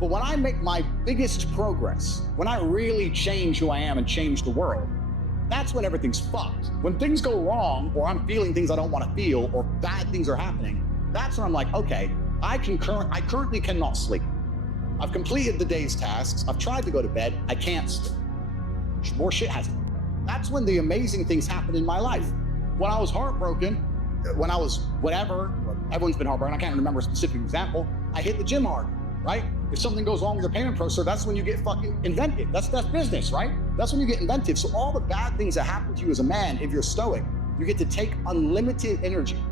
But when I make my biggest progress, when I really change who I am and change the world, that's when everything's fucked. When things go wrong, or I'm feeling things I don't want to feel, or bad things are happening, that's when I'm like, okay, I currently cannot sleep. I've completed the day's tasks. I've tried to go to bed. I can't sleep. More shit has happened. That's when the amazing things happen in my life. When I was heartbroken, when I was whatever, everyone's been heartbroken, I can't remember a specific example, I hit the gym hard, right? If something goes wrong with your payment processor, that's when you get fucking inventive. That's business, right? That's when you get inventive. So all the bad things that happen to you as a man, if you're stoic, you get to take unlimited energy.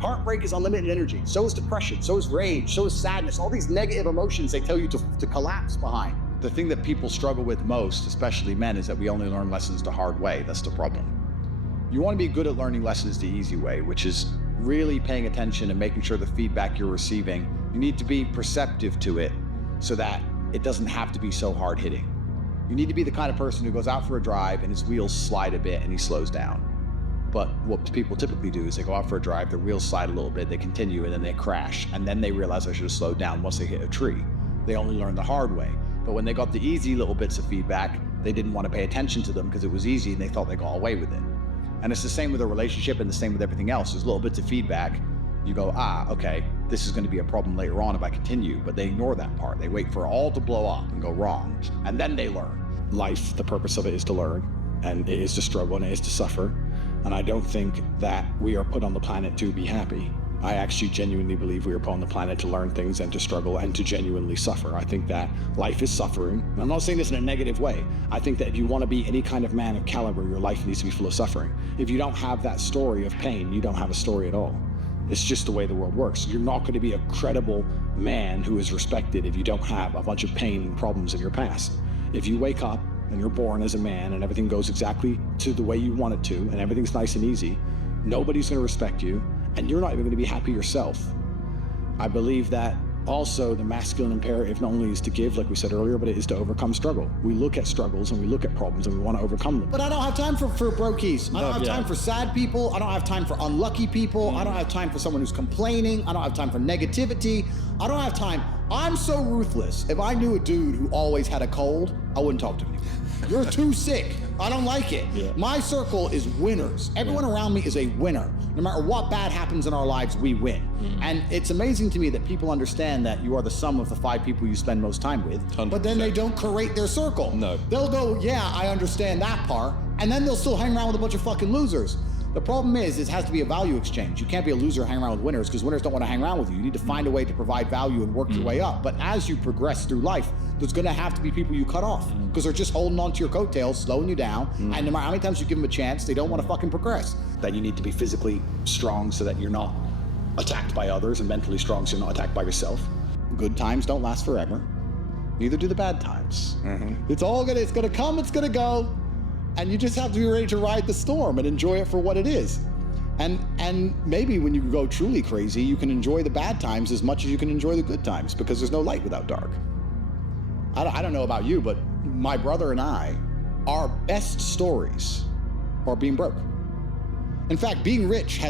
Heartbreak is unlimited energy. So is depression, so is rage, so is sadness. All these negative emotions they tell you to collapse behind. The thing that people struggle with most, especially men, is that we only learn lessons the hard way. That's the problem. You want to be good at learning lessons the easy way, which is really paying attention and making sure the feedback you're receiving, you need to be perceptive to it so that it doesn't have to be so hard hitting. You need to be the kind of person who goes out for a drive and his wheels slide a bit and he slows down. But what people typically do is they go out for a drive, their wheels slide a little bit, they continue, and then they crash. And then they realize I should have slowed down once they hit a tree. They only learn the hard way. But when they got the easy little bits of feedback, they didn't want to pay attention to them because it was easy and they thought they got away with it. And it's the same with a relationship and the same with everything else. There's little bits of feedback. You go, okay, this is going to be a problem later on if I continue, but they ignore that part. They wait for it all to blow up and go wrong, and then they learn. Life, the purpose of it is to learn, and it is to struggle, and it is to suffer. And I don't think that we are put on the planet to be happy. I actually genuinely believe we are put on the planet to learn things and to struggle and to genuinely suffer. I think that life is suffering. And I'm not saying this in a negative way. I think that if you want to be any kind of man of caliber, your life needs to be full of suffering. If you don't have that story of pain, you don't have a story at all. It's just the way the world works. You're not going to be a credible man who is respected if you don't have a bunch of pain and problems in your past. If you wake up and you're born as a man and everything goes exactly to the way you want it to and everything's nice and easy, nobody's going to respect you and you're not even going to be happy yourself. I believe that also the masculine imperative not only is to give, like we said earlier, but it is to overcome struggle. We look at struggles and we look at problems and we want to overcome them. But I don't have time for brokies. I don't have time for sad people. I don't have time for unlucky people. I don't have time for someone who's complaining. I don't have time for negativity. I don't have time. I'm so ruthless. If I knew a dude who always had a cold, I wouldn't talk to him. You're too sick. I don't like it. Yeah. My circle is winners. Everyone around me is a winner. No matter what bad happens in our lives, we win. And it's amazing to me that people understand that you are the sum of the 5 people you spend most time with, 100%. But then they don't curate their circle. No. They'll go, yeah, I understand that part, and then they'll still hang around with a bunch of fucking losers. The problem is, it has to be a value exchange. You can't be a loser hanging around with winners because winners don't want to hang around with you. You need to find a way to provide value and work your way up. But as you progress through life, there's going to have to be people you cut off because they're just holding on to your coattails, slowing you down. And no matter how many times you give them a chance, they don't want to fucking progress. That you need to be physically strong so that you're not attacked by others, and mentally strong so you're not attacked by yourself. Good times don't last forever. Neither do the bad times. It's gonna come, it's gonna go. And you just have to be ready to ride the storm and enjoy it for what it is. And maybe when you go truly crazy, you can enjoy the bad times as much as you can enjoy the good times because there's no light without dark. I don't know about you, but my brother and I, our best stories are being broke. In fact, being rich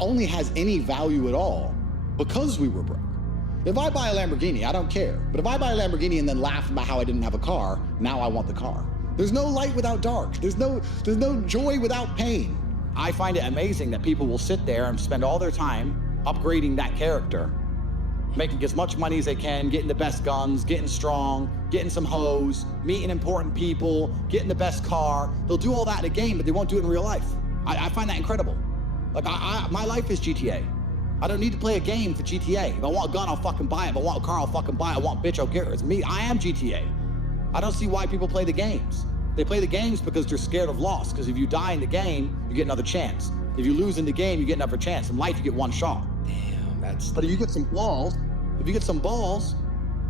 only has any value at all because we were broke. If I buy a Lamborghini, I don't care. But if I buy a Lamborghini and then laugh about how I didn't have a car, now I want the car. There's no light without dark. There's no joy without pain. I find it amazing that people will sit there and spend all their time upgrading that character, making as much money as they can, getting the best guns, getting strong, getting some hoes, meeting important people, getting the best car. They'll do all that in a game, but they won't do it in real life. I find that incredible. Like, my life is GTA. I don't need to play a game for GTA. If I want a gun, I'll fucking buy it. If I want a car, I'll fucking buy it. I want a bitch, I'll get her. It's me. I am GTA. I don't see why people play the games. They play the games because they're scared of loss. Because if you die in the game, you get another chance. If you lose in the game, you get another chance. In life, you get one shot. Damn, But if you get some balls,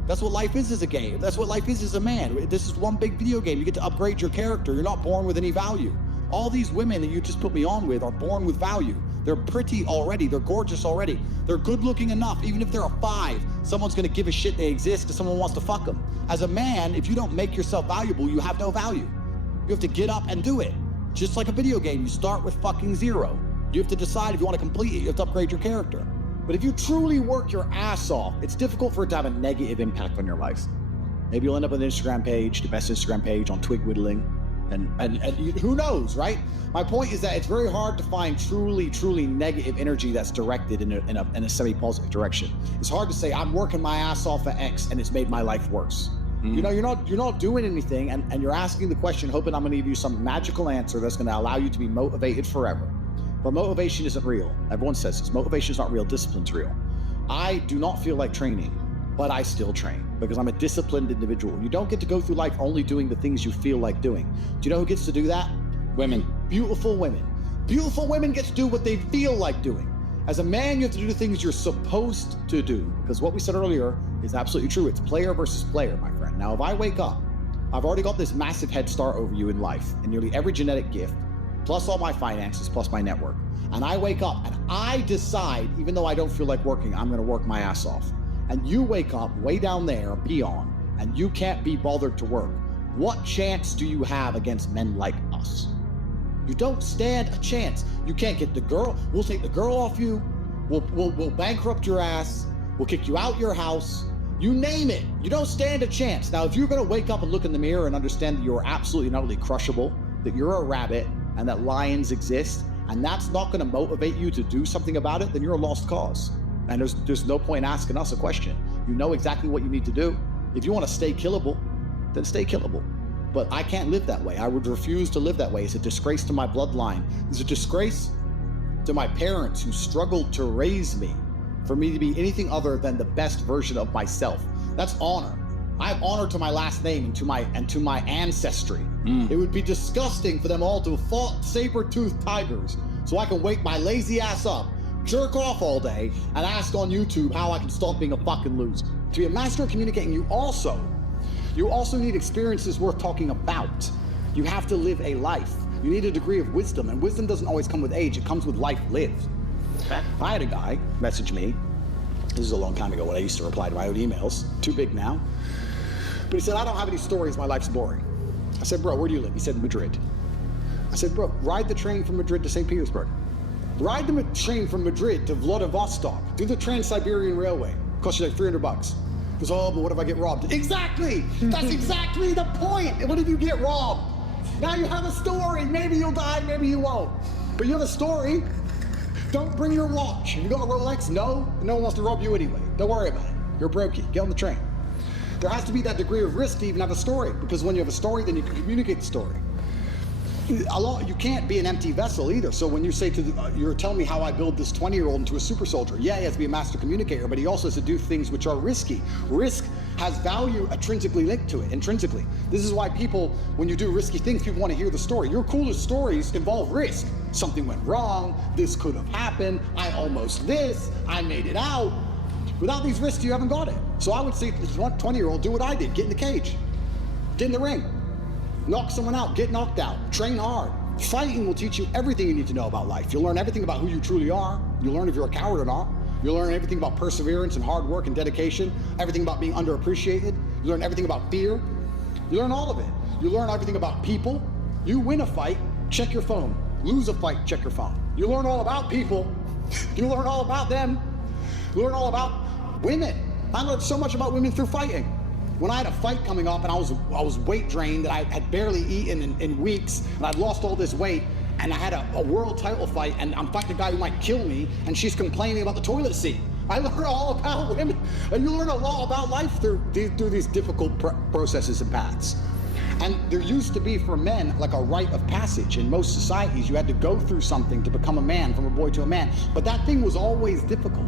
that's what life is as a game. That's what life is as a man. This is one big video game. You get to upgrade your character. You're not born with any value. All these women that you just put me on with are born with value. They're pretty already. They're gorgeous already. They're good looking enough. Even if they're a 5, someone's gonna give a shit they exist because someone wants to fuck them. As a man, if you don't make yourself valuable, you have no value. You have to get up and do it. Just like a video game, you start with fucking 0. You have to decide if you want to complete it, you have to upgrade your character. But if you truly work your ass off, it's difficult for it to have a negative impact on your life. Maybe you'll end up with an Instagram page, the best Instagram page on twig whittling, and who knows, right? My point is that it's very hard to find truly negative energy that's directed in a semi-positive direction. It's hard to say, I'm working my ass off at X and it's made my life worse. You know, you're not doing anything, and you're asking the question, hoping I'm gonna give you some magical answer that's gonna allow you to be motivated forever. But motivation isn't real. Everyone says this, motivation is not real, discipline's real. I do not feel like training, but I still train because I'm a disciplined individual. You don't get to go through life only doing the things you feel like doing. Do you know who gets to do that? Women. Beautiful women. Beautiful women get to do what they feel like doing. As a man, you have to do the things you're supposed to do, because what we said earlier is absolutely true. It's player versus player, my friend. Now, if I wake up, I've already got this massive head start over you in life, and nearly every genetic gift, plus all my finances, plus my network. And I wake up and I decide, even though I don't feel like working, I'm gonna work my ass off. And you wake up way down there, peon, and you can't be bothered to work. What chance do you have against men like us? You don't stand a chance. You can't get the girl. We'll take the girl off you. We'll bankrupt your ass. We'll kick you out your house. You name it. You don't stand a chance. Now, if you're gonna wake up and look in the mirror and understand that you're absolutely not only crushable, that you're a rabbit and that lions exist, and that's not gonna motivate you to do something about it, then you're a lost cause. And there's no point asking us a question. You know exactly what you need to do. If you wanna stay killable, then stay killable. But I can't live that way. I would refuse to live that way. It's a disgrace to my bloodline. It's a disgrace to my parents who struggled to raise me for me to be anything other than the best version of myself. That's honor. I have honor to my last name and to my ancestry. It would be disgusting for them all to have fought saber-toothed tigers so I can wake my lazy ass up, jerk off all day, and ask on YouTube how I can stop being a fucking loser. To be a master of communicating, you also need experiences worth talking about. You have to live a life. You need a degree of wisdom, and wisdom doesn't always come with age, it comes with life lived. I had a guy message me, this is a long time ago when I used to reply to my own emails, too big now, but he said, I don't have any stories, my life's boring. I said, bro, where do you live? He said, Madrid. I said, bro, ride the train from Madrid to St. Petersburg. Ride the train from Madrid to Vladivostok, do the Trans-Siberian Railway, cost you like $300. He goes, oh, but what if I get robbed? Exactly! That's exactly the point! What if you get robbed? Now you have a story. Maybe you'll die, maybe you won't. But you have a story. Don't bring your watch. If you got a Rolex, no one wants to rob you anyway. Don't worry about it. You're brokey. Get on the train. There has to be that degree of risk to even have a story, because when you have a story, then you can communicate the story. You can't be an empty vessel either. So when you say you're telling me how I build this 20-year-old into a super soldier. Yeah, he has to be a master communicator, but he also has to do things which are risky. Risk has value intrinsically linked to it, intrinsically. This is why people, when you do risky things, people want to hear the story. Your coolest stories involve risk. Something went wrong, this could have happened, I almost this, I made it out. Without these risks, you haven't got it. So I would say to this 20-year-old, do what I did, get in the cage, get in the ring. Knock someone out, get knocked out, train hard. Fighting will teach you everything you need to know about life. You'll learn everything about who you truly are. You'll learn if you're a coward or not. You'll learn everything about perseverance and hard work and dedication, everything about being underappreciated. You learn everything about fear. You learn all of it. You learn everything about people. You win a fight, check your phone. Lose a fight, check your phone. You learn all about people. You learn all about them. You learn all about women. I learned so much about women through fighting. When I had a fight coming up and I was weight drained and I had barely eaten in weeks and I'd lost all this weight and I had a world title fight and I'm fighting a guy who might kill me and she's complaining about the toilet seat. I learned all about women, and you learn a lot about life through these difficult processes and paths. And there used to be for men like a rite of passage. In most societies, you had to go through something to become a man, from a boy to a man. But that thing was always difficult.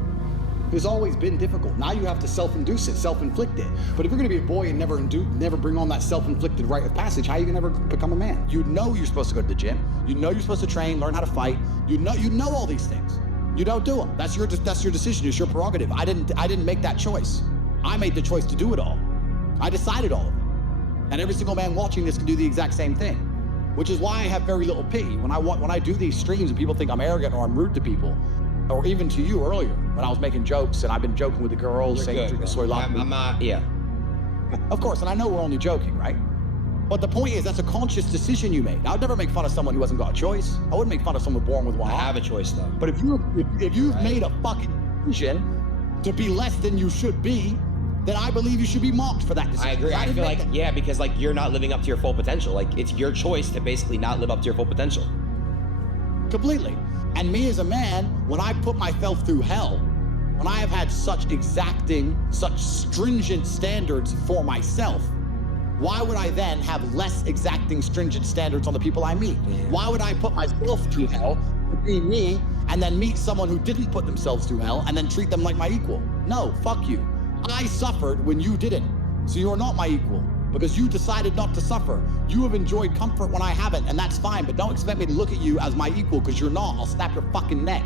It's always been difficult. Now you have to self-induce it, self-inflict it. But if you're gonna be a boy and never bring on that self-inflicted rite of passage, how are you gonna ever become a man? You know you're supposed to go to the gym. You know you're supposed to train, learn how to fight. You know all these things. You don't do them. That's your decision. It's your prerogative. I didn't make that choice. I made the choice to do it all. I decided all of it. And every single man watching this can do the exact same thing, which is why I have very little pity. When I do these streams and people think I'm arrogant or I'm rude to people, or even to you earlier, when I was making jokes and I've been joking with the girls, saying drink the soy latte. I'm not, yeah. Of course, and I know we're only joking, right? But the point is, that's a conscious decision you made. I would never make fun of someone who hasn't got a choice. I wouldn't make fun of someone born with one I arm. have a choice though. But if you've made a fucking to be less than you should be, then I believe you should be mocked for that decision. I agree. I feel like, yeah, because like you're not living up to your full potential. Like it's your choice to basically not live up to your full potential. Completely. And me as a man, when I put myself through hell, when I have had such exacting, such stringent standards for myself, why would I then have less exacting, stringent standards on the people I meet? Yeah. Why would I put myself through hell to be me and then meet someone who didn't put themselves through hell and then treat them like my equal? No, fuck you. I suffered when you didn't. So you are not my equal because you decided not to suffer. You have enjoyed comfort when I haven't, and that's fine, but don't expect me to look at you as my equal because you're not. I'll snap your fucking neck.